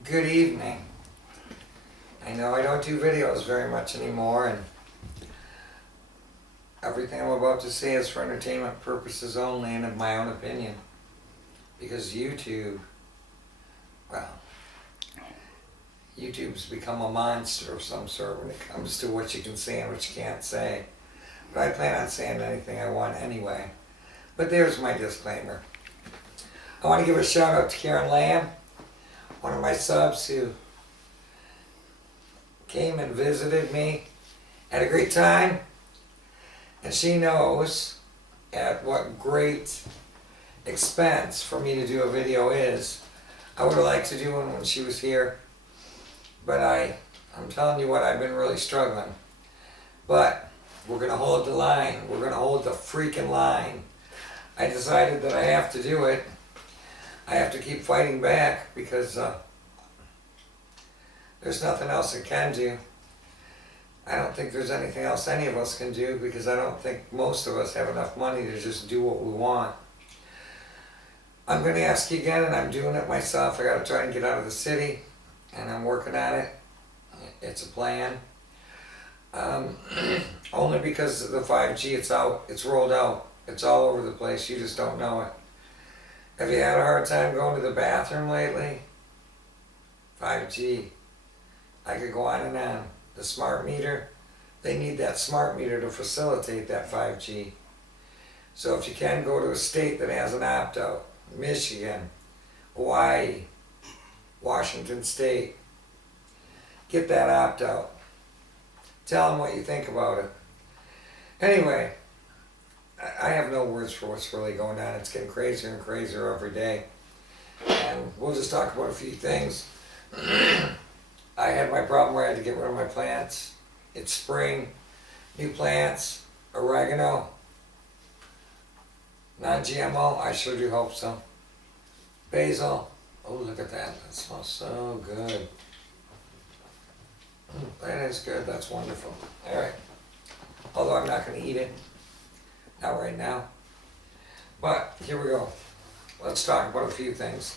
Good evening. I know I don't do videos very much anymore, and everything I'm about to say is for entertainment purposes only and of my own opinion. Because well, YouTube's become a monster of some sort when it comes to what you can say and what you can't say. But I plan on saying anything I want anyway. But there's my disclaimer. I want to give a shout out to Karen Lamb, one of my subs who came and visited me, had a great time, and she knows at what great expense for me to do a video is. I would have liked to do one when she was here, but I'm telling you what, I've been really struggling. But we're going to hold the line. We're going to hold the freaking line. I decided that I have to do it. I have to keep fighting back because there's nothing else I can do. I don't think there's anything else any of us can do because I don't think most of us have enough money to just do what we want. I'm going to ask you again, and I'm doing it myself. I got to try and get out of the city, and I'm working on it. It's a plan. Only because the 5G, it's out, it's rolled out. It's all over the place. You just don't know it. Have you had a hard time going to the bathroom lately? 5G. I could go on and on. The smart meter, they need that smart meter to facilitate that 5G. So if you can, go to a state that has an opt-out. Michigan, Hawaii, Washington State. Get that opt-out. Tell them what you think about it. Anyway, I have no words for what's really going on. It's getting crazier and crazier every day. And we'll just talk about a few things. I had my problem where I had to get rid of my plants. It's spring, new plants, oregano, non-GMO, I sure do hope so. Basil, oh look at that, that smells so good. That is good, that's wonderful. All right, although I'm not going to eat it. Not right now. But here we go. Let's talk about a few things.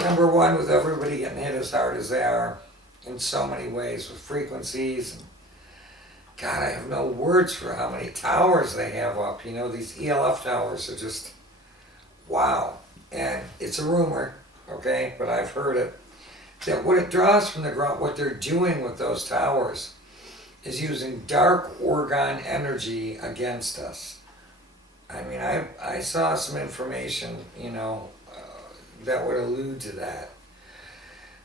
Number one, with everybody getting hit as hard as they are in so many ways with frequencies. And God, I have no words for how many towers they have up. You know, these ELF towers are just wow. And it's a rumor, okay, but I've heard it, that what it draws from the ground, what they're doing with those towers is using dark orgone energy against us. I mean, I saw some information, that would allude to that.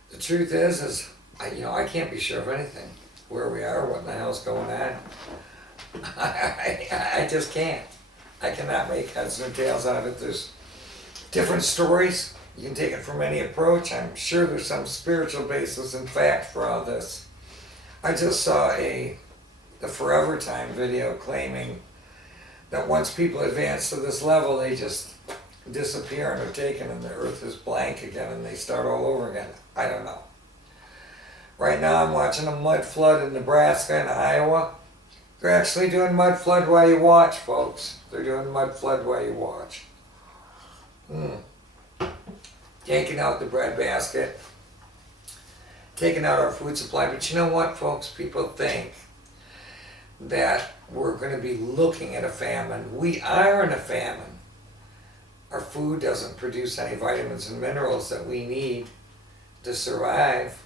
The truth is I can't be sure of anything. Where we are, what the hell's going on. I just can't. I cannot make heads or tails out of it. There's different stories. You can take it from any approach. I'm sure there's some spiritual basis in fact for all this. I just saw the Forever Time video claiming that once people advance to this level, they just disappear and are taken and the earth is blank again and they start all over again. I don't know. Right now I'm watching a mud flood in Nebraska and Iowa. They're actually doing mud flood while you watch, folks. They're doing mud flood while you watch. Taking out the bread basket. Taking out our food supply. But you know what, folks? People think that we're going to be looking at a famine. We are in a famine. Our food doesn't produce any vitamins and minerals that we need to survive.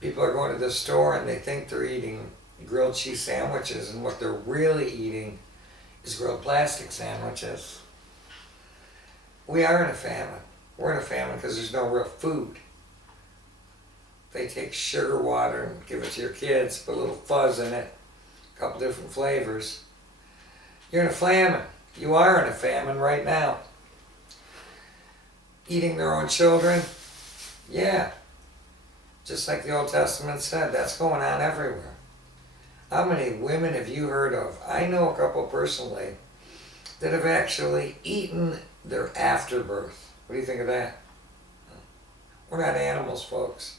People are going to the store and they think they're eating grilled cheese sandwiches, and what they're really eating is grilled plastic sandwiches. We are in a famine. We're in a famine because there's no real food. They take sugar water and give it to your kids, put a little fuzz in it, a couple different flavors. You're in a famine. You are in a famine right now. Eating their own children? Yeah. Just like the Old Testament said, that's going on everywhere. How many women have you heard of? I know a couple personally that have actually eaten their afterbirth. What do you think of that? We're not animals, folks.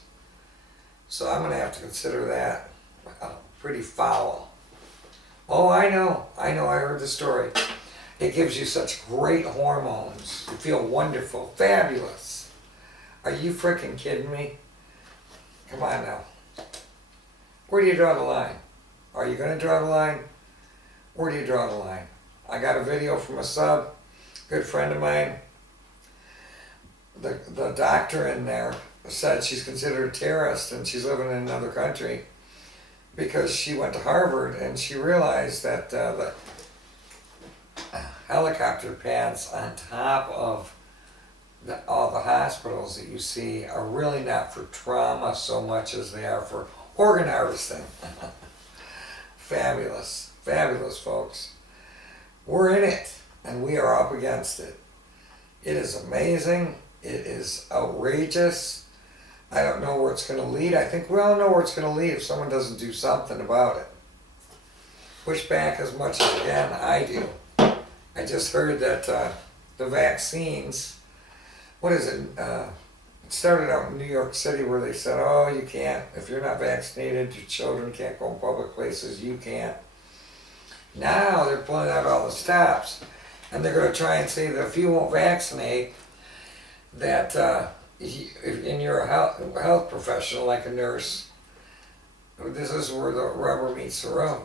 So I'm going to have to consider that pretty foul. Oh, I know, I heard the story. It gives you such great hormones. You feel wonderful, fabulous. Are you freaking kidding me? Come on now. Where do you draw the line? Are you going to draw the line? Where do you draw the line? I got a video from a sub, good friend of mine. The doctor in there said she's considered a terrorist and she's living in another country because she went to Harvard and she realized that the helicopter pads on top of all the hospitals that you see are really not for trauma so much as they are for organ harvesting. Fabulous, fabulous, folks. We're in it, and we are up against it. It is amazing. It is outrageous. I don't know where it's going to lead. I think we all know where it's going to lead if someone doesn't do something about it. Push back as much as again I do. I just heard that the vaccines, what is it? It started out in New York City where they said, oh, you can't, if you're not vaccinated, your children can't go in public places, you can't. Now they're pulling out all the stops, and they're going to try and say that if you won't vaccinate, that and you're a health professional like a nurse, this is where the rubber meets the road,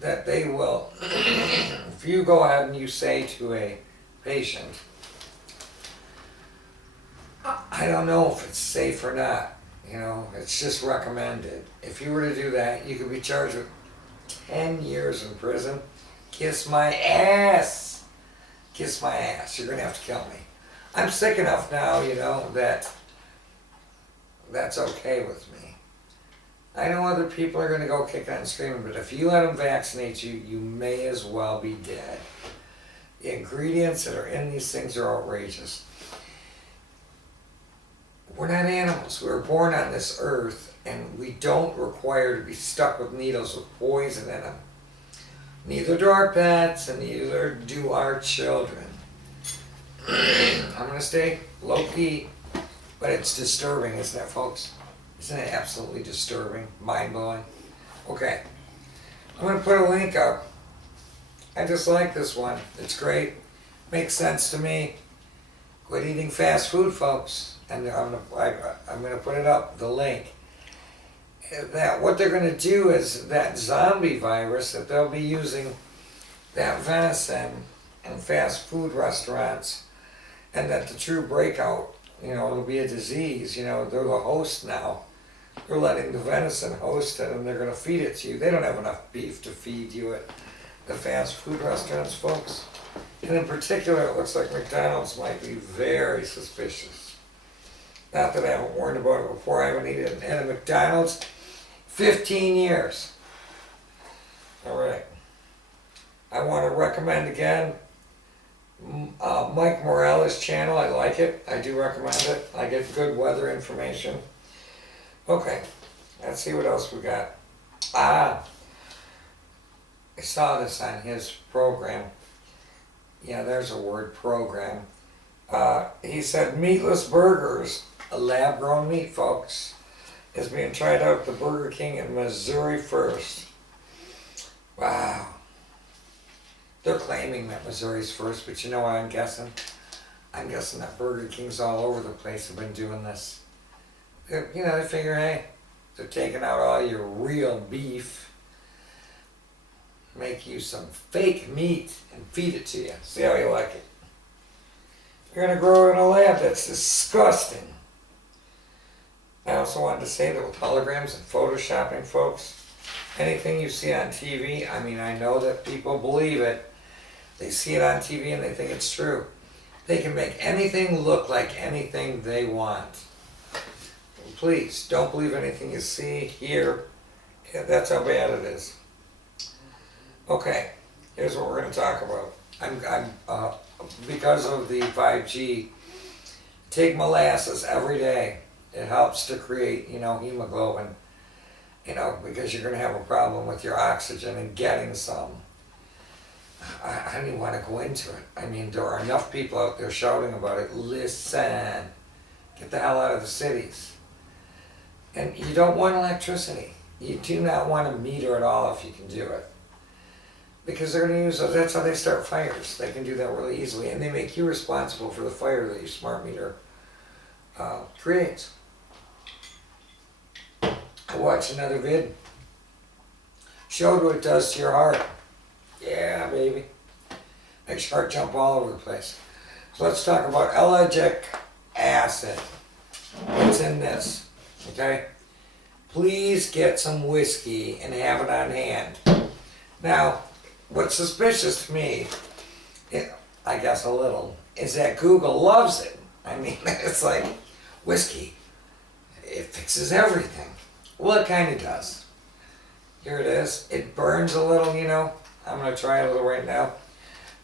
that they will, if you go ahead and you say to a patient, I don't know if it's safe or not, you know, it's just recommended. If you were to do that, you could be charged with 10 years in prison. Kiss my ass. Kiss my ass. You're going to have to kill me. I'm sick enough now, you know, that that's okay with me. I know other people are going to go kicking and screaming, but if you let them vaccinate you, you may as well be dead. The ingredients that are in these things are outrageous. We're not animals. We were born on this earth, and we don't require to be stuck with needles with poison in them. Neither do our pets, and neither do our children. I'm going to stay low-key, but it's disturbing, isn't it, folks? Isn't it absolutely disturbing, mind-blowing? Okay, I'm going to put a link up. I just like this one. It's great. Makes sense to me. Quit eating fast food, folks. And I'm going to put it up, the link. That what they're going to do is that zombie virus that they'll be using, that venison in fast food restaurants, and that the true breakout, you know, it'll be a disease. You know, they're the host now. They're letting the venison host it, and they're going to feed it to you. They don't have enough beef to feed you at the fast food restaurants, folks. And in particular, it looks like McDonald's might be very suspicious. Not that I haven't warned about it before. I haven't eaten at a McDonald's 15 years. All right. I want to recommend again Mike Morales' channel. I like it. I do recommend it. I get good weather information. Okay. Let's see what else we got. I saw this on his program. Yeah, there's a word, program. He said meatless burgers, a lab-grown meat, folks, is being tried out at the Burger King in Missouri first. Wow. They're claiming that Missouri's first, but you know what I'm guessing? I'm guessing that Burger Kings all over the place have been doing this. You know, they figure, hey, they're taking out all your real beef, make you some fake meat, and feed it to you. See how you like it. You're going to grow it in a lab. That's disgusting. I also wanted to say that with holograms and photoshopping, folks, anything you see on TV, I mean, I know that people believe it. They see it on TV and they think it's true. They can make anything look like anything they want. Please, don't believe anything you see, hear. Yeah, that's how bad it is. Okay, here's what we're going to talk about. Because of the 5G, take molasses every day. It helps to create, you know, hemoglobin, you know, because you're going to have a problem with your oxygen and getting some. I don't even want to go into it. I mean, there are enough people out there shouting about it. Listen, get the hell out of the cities. And you don't want electricity. You do not want to meter at all if you can do it. Because they're going to use those, that's how they start fires. They can do that really easily. And they make you responsible for the fire that you smart meter creates. I watched another vid. Showed what it does to your heart. Yeah, baby. Makes your heart jump all over the place. So let's talk about ellagic acid. What's in this? Okay? Please get some whiskey and have it on hand. Now, what's suspicious to me, I guess a little, is that Google loves it. I mean, it's like whiskey. It fixes everything. Well, it kind of does. Here it is. It burns a little, you know. I'm going to try a little right now.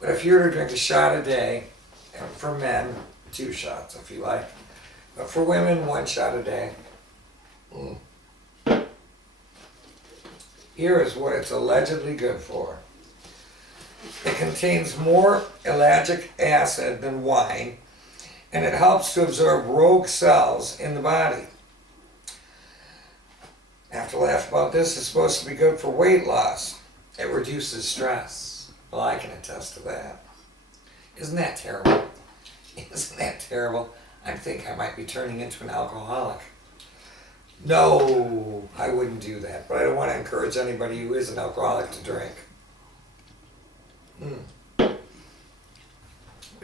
But if you were to drink a shot a day, and for men, 2 shots if you like. But for women, 1 shot a day. Here is what it's allegedly good for. It contains more ellagic acid than wine, and it helps to absorb rogue cells in the body. I have to laugh about this. It's supposed to be good for weight loss. It reduces stress. Well, I can attest to that. Isn't that terrible? Isn't that terrible? I think I might be turning into an alcoholic. No, I wouldn't do that. But I don't want to encourage anybody who is an alcoholic to drink. But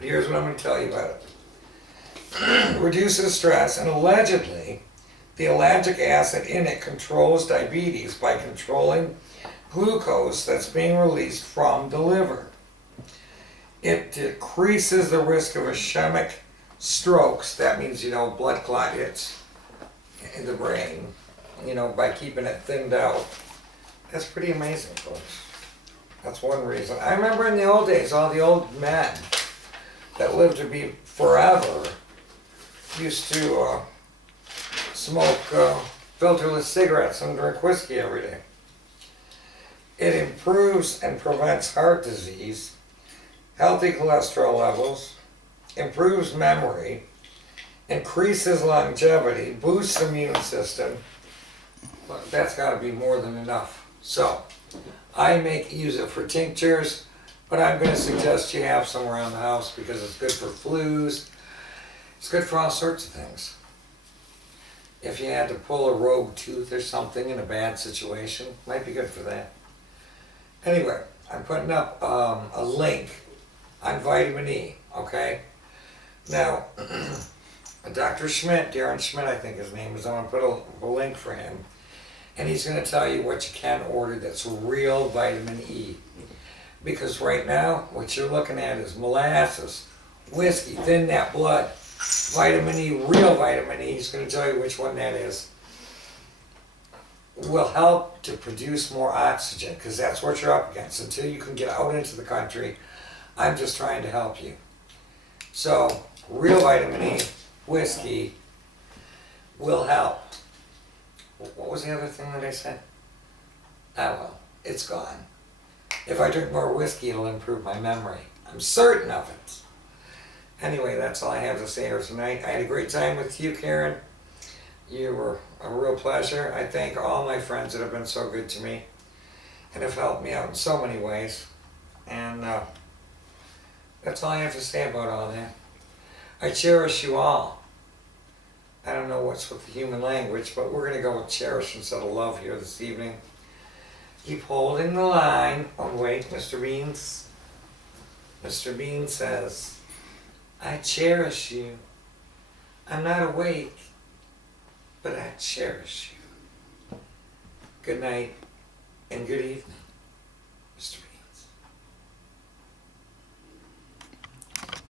here's what I'm going to tell you about it. Reduces stress, and allegedly, the ellagic acid in it controls diabetes by controlling glucose that's being released from the liver. It decreases the risk of ischemic strokes. That means, blood clot hits in the brain, by keeping it thinned out. That's pretty amazing, folks. That's one reason. I remember in the old days, all the old men that lived to be forever used to smoke filterless cigarettes and drink whiskey every day. It improves and prevents heart disease, healthy cholesterol levels, improves memory, increases longevity, boosts the immune system. But that's got to be more than enough. So, I use it for tinctures, but I'm going to suggest you have some around the house because it's good for flus. It's good for all sorts of things. If you had to pull a rogue tooth or something in a bad situation, it might be good for that. Anyway, I'm putting up a link on vitamin E, okay? Now, Dr. Schmidt, Darren Schmidt I think his name is, I'm going to put a link for him. And he's going to tell you what you can order that's real vitamin E. Because right now, what you're looking at is molasses, whiskey, thin that blood, vitamin E, real vitamin E. He's going to tell you which one that is. Will help to produce more oxygen, because that's what you're up against. Until you can get out into the country, I'm just trying to help you. So, real vitamin E, whiskey, will help. What was the other thing that I said? Ah, well, it's gone. If I drink more whiskey, it'll improve my memory. I'm certain of it. Anyway, that's all I have to say here tonight. I had a great time with you, Karen. You were a real pleasure. I thank all my friends that have been so good to me and have helped me out in so many ways. And that's all I have to say about all that. I cherish you all. I don't know what's with the human language, but we're going to go with cherish instead of love here this evening. Keep holding the line. Oh, wait, Mr. Beans. Mr. Bean says, I cherish you. I'm not awake, but I cherish you. Good night and good evening, Mr. Bean.